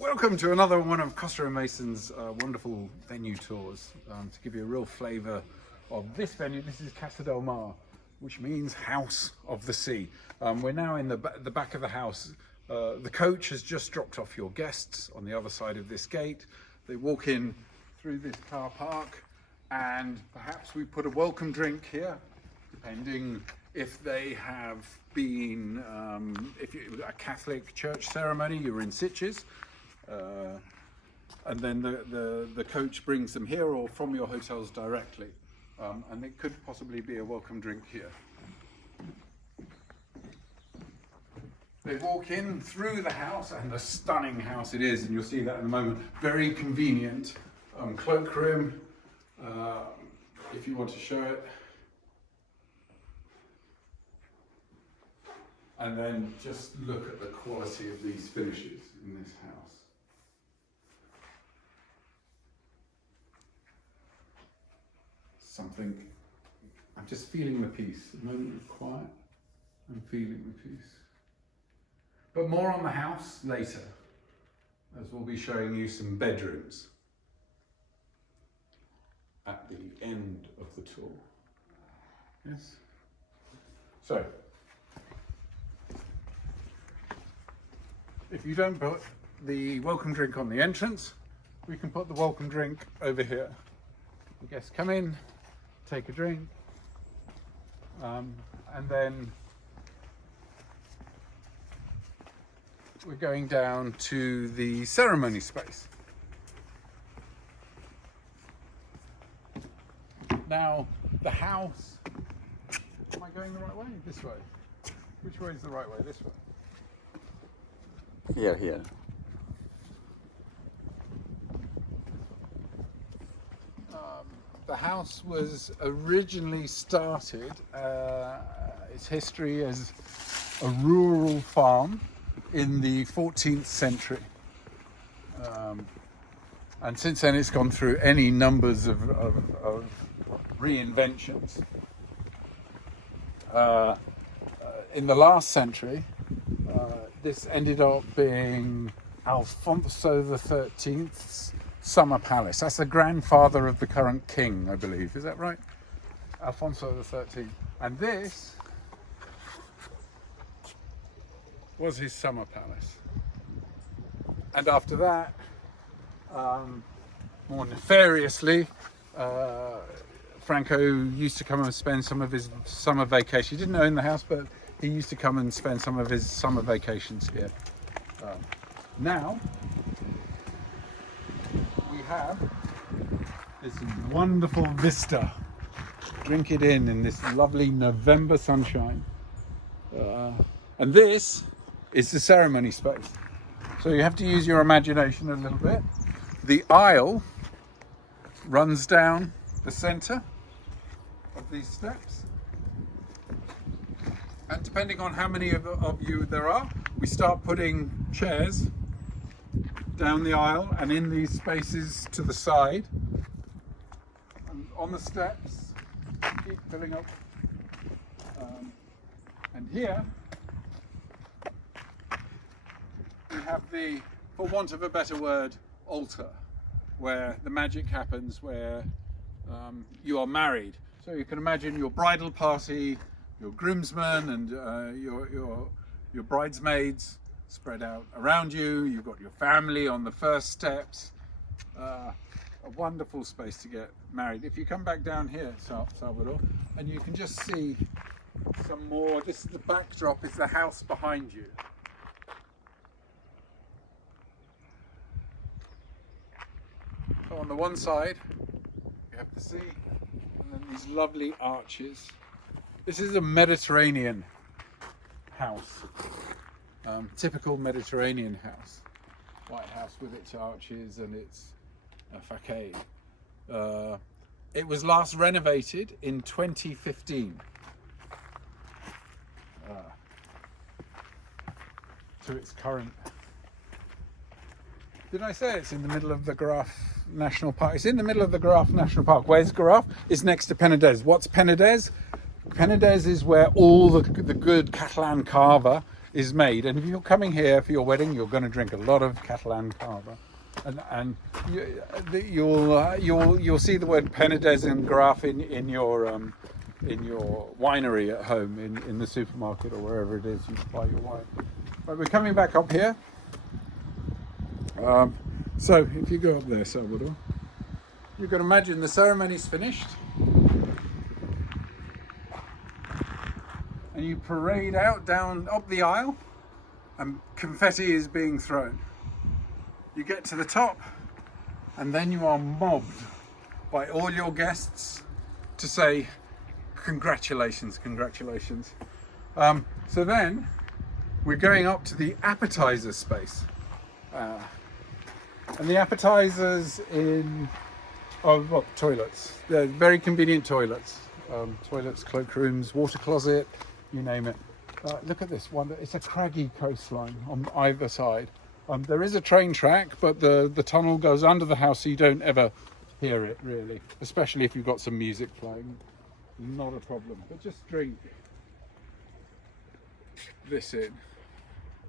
Welcome to another one of Costa and Mason's wonderful venue tours. To give you a real flavour of this venue, this is Casa del Mar, which means House of the Sea. We're now in the back of the house. The coach has just dropped off your guests on the other side of this gate. They walk in through this car park, and perhaps we put a welcome drink here, depending if they have been, if you a Catholic church ceremony, you're in sitches, and then the coach brings them here or from your hotels directly, and it could possibly be a welcome drink here. They walk in through the house, and a stunning house it is, and you'll see that in a moment. Very convenient cloakroom, if you want to show it. And then just look at the quality of these finishes in this house. Something, I'm just feeling the peace. A moment of quiet, I'm feeling the peace. But more on the house later, as we'll be showing you some bedrooms at the end of the tour. Yes? So, if you don't put the welcome drink on the entrance, we can put the welcome drink over here. The guests come in, take a drink, and then we're going down to the ceremony space. Now, the house, am I going the right way? This way. Which way is the right way? This way. Here. The house was originally started, its history as a rural farm in the 14th century. And since then it's gone through any numbers of reinventions. In the last century, this ended up being Alfonso XIII's summer palace. That's the grandfather of the current king, I believe. Is that right? Alfonso XIII. And this was his summer palace. And after that, more nefariously, Franco used to come and spend some of his summer vacation. He didn't own the house, but he used to come and spend some of his summer vacations here. Now, we have this wonderful vista. Drink it in this lovely November sunshine. And this is the ceremony space. So you have to use your imagination a little bit. The aisle runs down the center of these steps. And depending on how many of you there are, we start putting chairs down the aisle and in these spaces to the side. And on the steps, keep filling up. And here, we have the, for want of a better word, altar, where the magic happens, where you are married. So you can imagine your bridal party, your groomsmen and your bridesmaids spread out around you. You've got your family on the first steps. A wonderful space to get married. If you come back down here, Salvador, and you can just see some more. This is the backdrop, is the house behind you. So on the one side, you have the sea, and then these lovely arches. This is a Mediterranean house, typical Mediterranean house. White house with its arches and its facade. It was last renovated in 2015 to its current. Did I say it's in the middle of the Garraf National Park? It's in the middle of the Garraf National Park. Where's Garraf? It's next to Penedès. What's Penedès? Penedès is where all the good Catalan cava is made. And if you're coming here for your wedding, you're going to drink a lot of Catalan cava, and you'll see the word Penedès and Graf in your winery at home, in the supermarket or wherever it is you buy your wine. But we're coming back up here. So if you go up there, Salvador, you can imagine the ceremony's finished, and you parade out up the aisle, and confetti is being thrown. You get to the top, and then you are mobbed by all your guests to say congratulations, congratulations. So then we're going up to the appetizer space, and the appetizers toilets. They're very convenient toilets. Toilets, cloakrooms, water closet, you name it. Look at this one. It's a craggy coastline on either side. There is a train track, but the tunnel goes under the house, so you don't ever hear it really, especially if you've got some music playing. Not a problem, but just drink this in.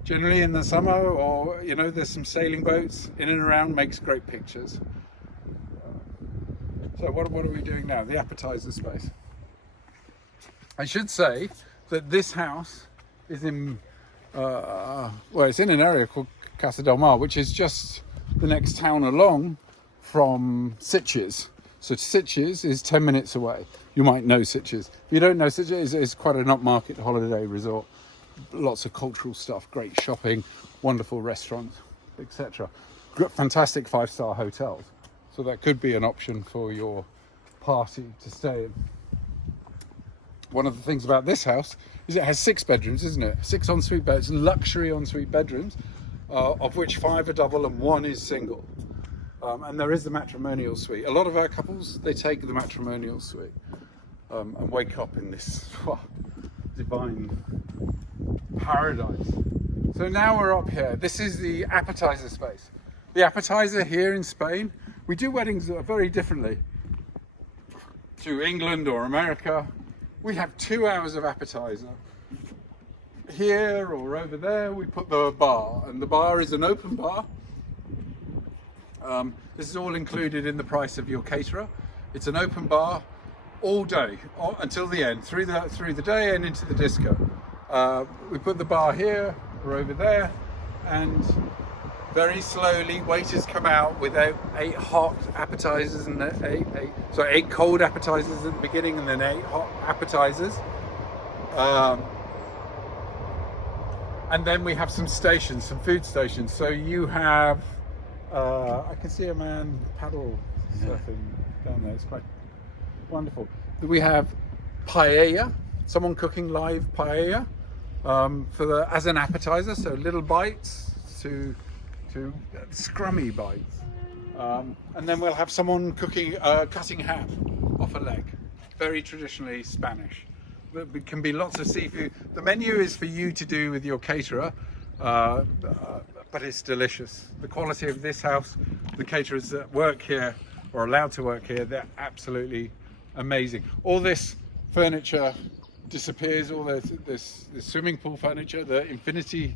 Generally in the summer, or there's some sailing boats in and around, makes great pictures. So what are we doing now? The appetizer space. I should say that this house is in it's in an area called Casa del Mar, which is just the next town along from Sitges. So Sitges is 10 minutes away. You might know Sitges. If you don't know Sitges, it's quite an upmarket holiday resort. Lots of cultural stuff, great shopping, wonderful restaurants, etc. Fantastic 5-star hotels. So that could be an option for your party to stay in. One of the things about this house is it has 6 bedrooms, isn't it? 6 ensuite beds, luxury ensuite bedrooms, of which 5 are double and 1 is single. And there is the matrimonial suite. A lot of our couples, they take the matrimonial suite and wake up in this divine paradise. So now we're up here. This is the appetizer space. The appetizer here in Spain, we do weddings very differently to England or America. We have 2 hours of appetizer. Here or over there, we put the bar, and the bar is an open bar. This is all included in the price of your caterer. It's an open bar all day until the end, through the day and into the disco. We put the bar here or over there, and very slowly waiters come out with 8 hot appetizers and 8 cold appetizers at the beginning, and then 8 hot appetizers. And then we have some stations, some food stations. So you have, I can see a man paddle surfing down there. It's quite wonderful. We have paella, someone cooking live paella as an appetizer. So little bites to scrummy bites. And then we'll have someone cooking, cutting ham off a leg. Very traditionally Spanish. There can be lots of seafood. The menu is for you to do with your caterer, but it's delicious. The quality of this house, the caterers that work here or allowed to work here, they're absolutely amazing. All this furniture disappears, all this swimming pool furniture, the infinity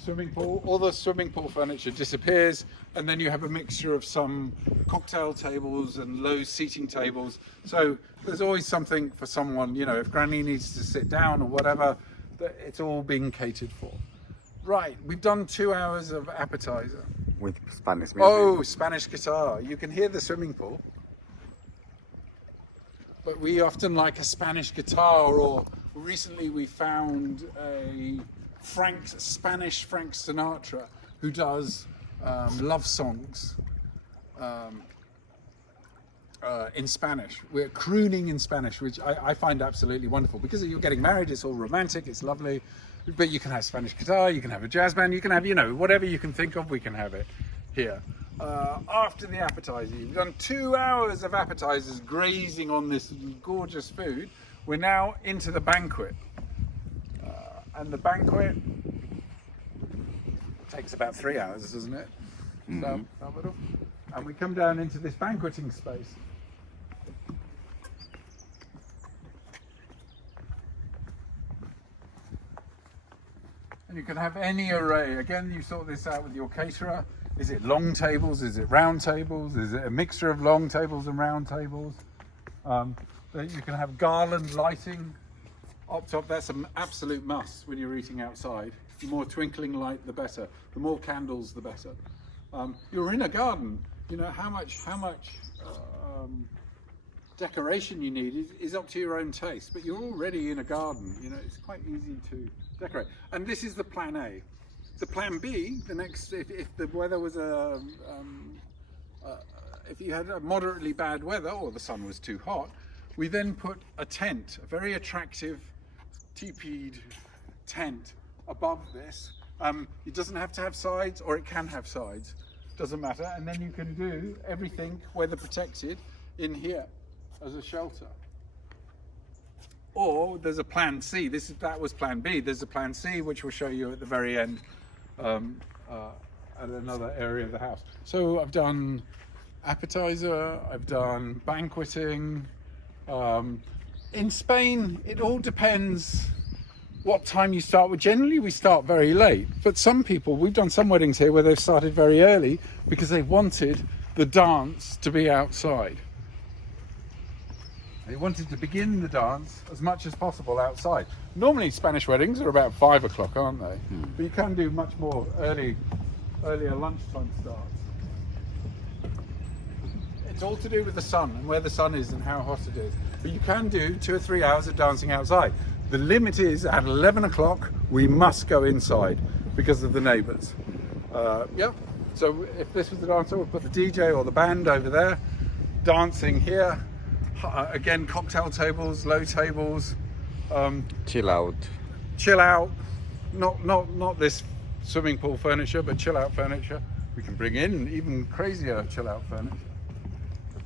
swimming pool, all the swimming pool furniture disappears, and then you have a mixture of some cocktail tables and low seating tables. So there's always something for someone, if Granny needs to sit down or whatever, it's all being catered for. Right, we've done 2 hours of appetizer. With Spanish music. Oh, Spanish guitar. You can hear the swimming pool. But we often like a Spanish guitar, or recently we found a Spanish Frank Sinatra who does love songs in Spanish. We're crooning in Spanish, which I find absolutely wonderful, because you're getting married, it's all romantic, it's lovely, but you can have Spanish guitar, you can have a jazz band, you can have, whatever you can think of, we can have it here. After the appetizer, we've done 2 hours of appetizers grazing on this gorgeous food. We're now into the banquet. And the banquet takes about 3 hours, doesn't it? Mm-hmm. So, and we come down into this banqueting space. And You can have any array. Again, you sort this out with your caterer. Is it long tables? Is it round tables? Is it a mixture of long tables and round tables? You can have garland lighting up top. That's an absolute must when you're eating outside. The more twinkling light, the better. The more candles, the better. You're in a garden. You know how much decoration you need is up to your own taste. But you're already in a garden. You know, it's quite easy to decorate. And this is the plan A. The plan B, the next, if the weather was if you had a moderately bad weather or the sun was too hot, we then put a tent, a very attractive teepeed tent above this. It doesn't have to have sides, or it can have sides, doesn't matter. And then you can do everything weather protected in here as a shelter. Or there's a plan C. That was plan B. There's a plan C, which we'll show you at the very end at another area of the house. So I've done Appetizer, I've done banqueting. In Spain, it all depends what time you start with. Generally, we start very late, but some people, we've done some weddings here where they've started very early because they wanted the dance to be outside. They wanted to begin the dance as much as possible outside. Normally Spanish weddings are about 5 o'clock, aren't they? But you can do much more earlier lunchtime starts. It's all to do with the sun and where the sun is and how hot it is. But you can do 2 or 3 hours of dancing outside. The limit is at 11 o'clock, we must go inside because of the neighbours. Yeah, so if this was the dancer, we'll put the DJ or the band over there, dancing here. Again, cocktail tables, low tables. Chill out. Chill out. Not this swimming pool furniture, but chill out furniture. We can bring in even crazier chill out furniture.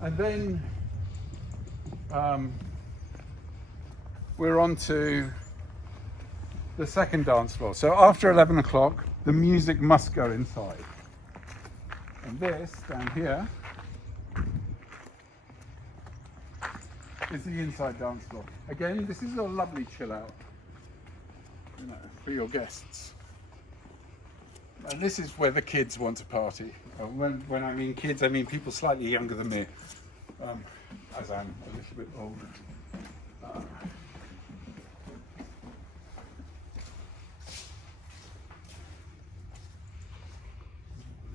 And then we're on to the second dance floor. So after 11 o'clock, the music must go inside. And this down here is the inside dance floor. Again, this is a lovely chill out, you know, for your guests. And this is where the kids want to party. When I mean kids, I mean people slightly younger than me, as I'm a little bit older.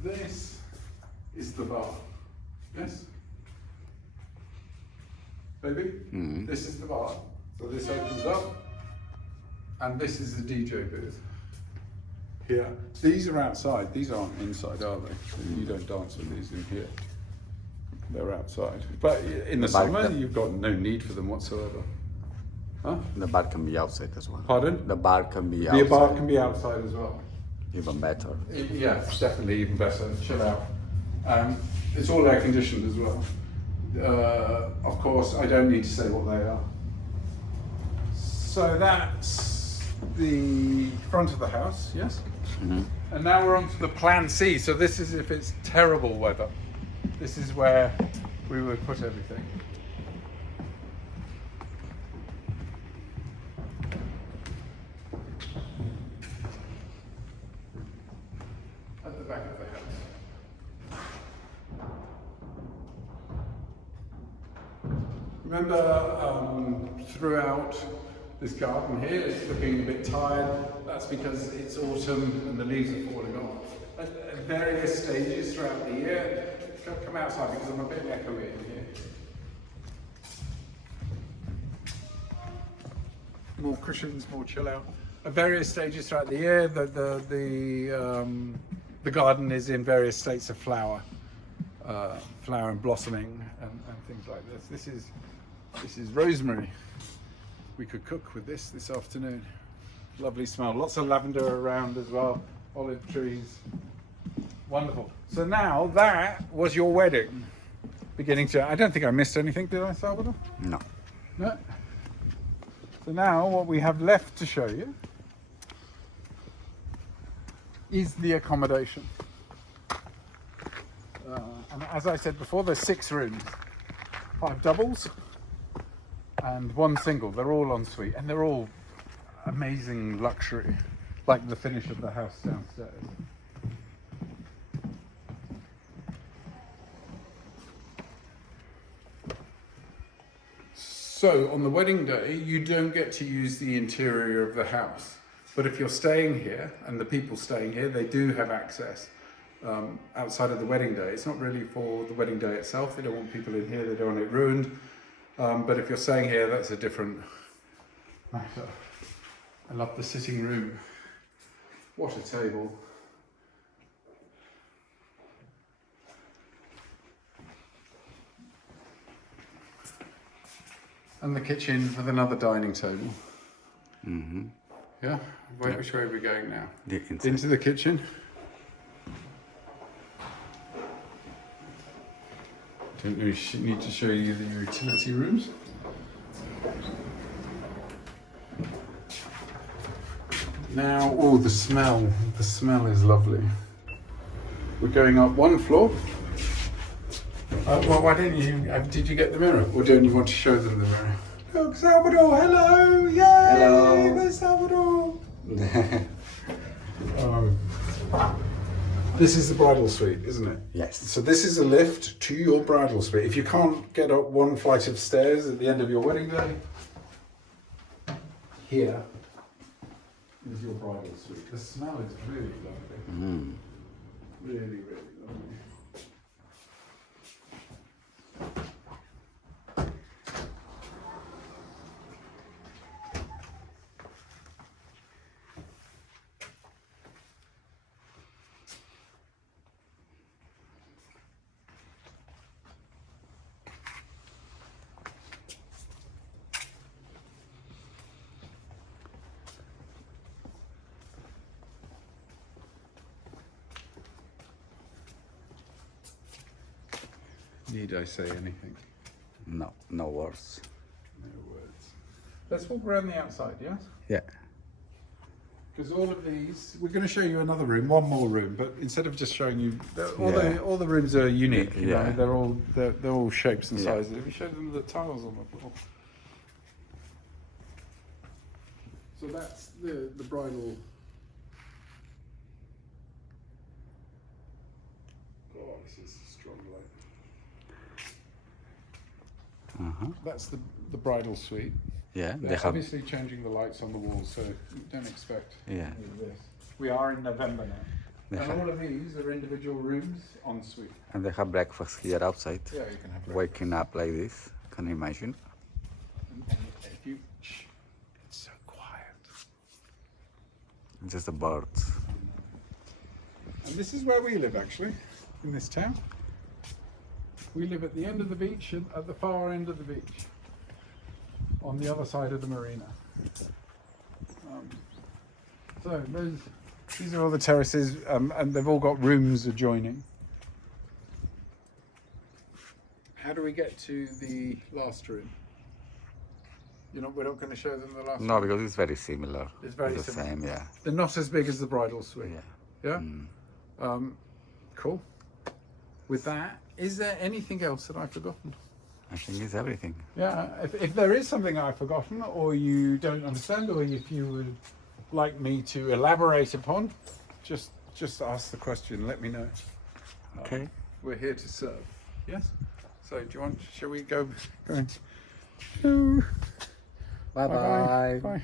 This is the bar. Yes? Baby? This is the bar. So this opens up, and this is the DJ booth. Here. These are outside. These aren't inside, are they? You don't dance with these in here. They're outside. But in the summer, you've got no need for them whatsoever. Huh? The bar can be outside as well. Pardon? The bar can be outside. The bar can be outside as well. Even better. Yeah, definitely even better. Chill out. It's all air conditioned as well. Of course, I don't need to say what they are. So that's the front of the house, yes? And now we're on to the plan C. So this is if it's terrible weather. This is where we would put everything. At the back of the house. Remember, throughout this garden here, it's looking a bit tired. That's because it's autumn and the leaves are falling off. At various stages throughout the year, come outside because I'm a bit echoey in here. More cushions, more chill out. At various stages throughout the year, the garden is in various states of flower and blossoming and things like this. This is rosemary. We could cook with this afternoon. Lovely smell. Lots of lavender around as well. Olive trees. Wonderful. So now that was your wedding. I don't think I missed anything, did I, Salvador? No. No. So now what we have left to show you is the accommodation. And as I said before, there's 6 rooms, 5 doubles and 1 single. They're all en suite and they're all amazing luxury. like the finish of the house downstairs. So on the wedding day, you don't get to use the interior of the house. But if you're staying here, and the people staying here, they do have access outside of the wedding day. It's not really for the wedding day itself. They don't want people in here, they don't want it ruined. But if you're staying here, that's a different matter. I love the sitting room. What a table. And the kitchen with another dining table. Mm-hmm. Yeah? Which way are we going now? Inside. Into the kitchen. Don't we need to show you the utility rooms? Now, oh, the smell. The smell is lovely. We're going up one floor. Well, why didn't you? Did you get the mirror, or don't you want to show them the mirror? Look, Salvador! Hello! Yay! Hello. There's Salvador. This is the bridal suite, isn't it? Yes. So this is a lift to your bridal suite. If you can't get up one flight of stairs at the end of your wedding day, here is your bridal suite. The smell is really lovely. Mm. Really, really lovely. Need I say anything? No, no words. No words. Let's walk around the outside, yes? Yeah. Because all of these, we're going to show you another room, one more room, but instead of just showing you, all the rooms are unique. You know, they're all shapes and sizes. If you show them the tiles on the floor. So that's the bridal. Oh, this is a strong light. Uh-huh. That's the bridal suite. Yeah, They're they have. obviously changing the lights on the walls, so don't expect Yeah. any of this. We are in November now. They And have, all of these are individual rooms en suite. and they have breakfast here outside. Yeah, you can have breakfast. Waking up like this, can you imagine? And if you, shh, it's so quiet. Just the birds. And this is where we live actually, in this town. We live at the end of the beach, and at the far end of the beach, on the other side of the marina. So these are all the terraces, and they've all got rooms adjoining. How do we get to the last room? We're not going to show them the last No, room? because it's very similar. It's very the similar. same, yeah. They're not as big as the bridal suite. Yeah. Yeah? Cool. With that, is there anything else that I've forgotten? I think it's everything. Yeah, if there is something I've forgotten, or you don't understand, or if you would like me to elaborate upon, just ask the question, let me know. Okay. We're here to serve. Yes? So do you want, shall we go? Hello. Bye-bye. Bye.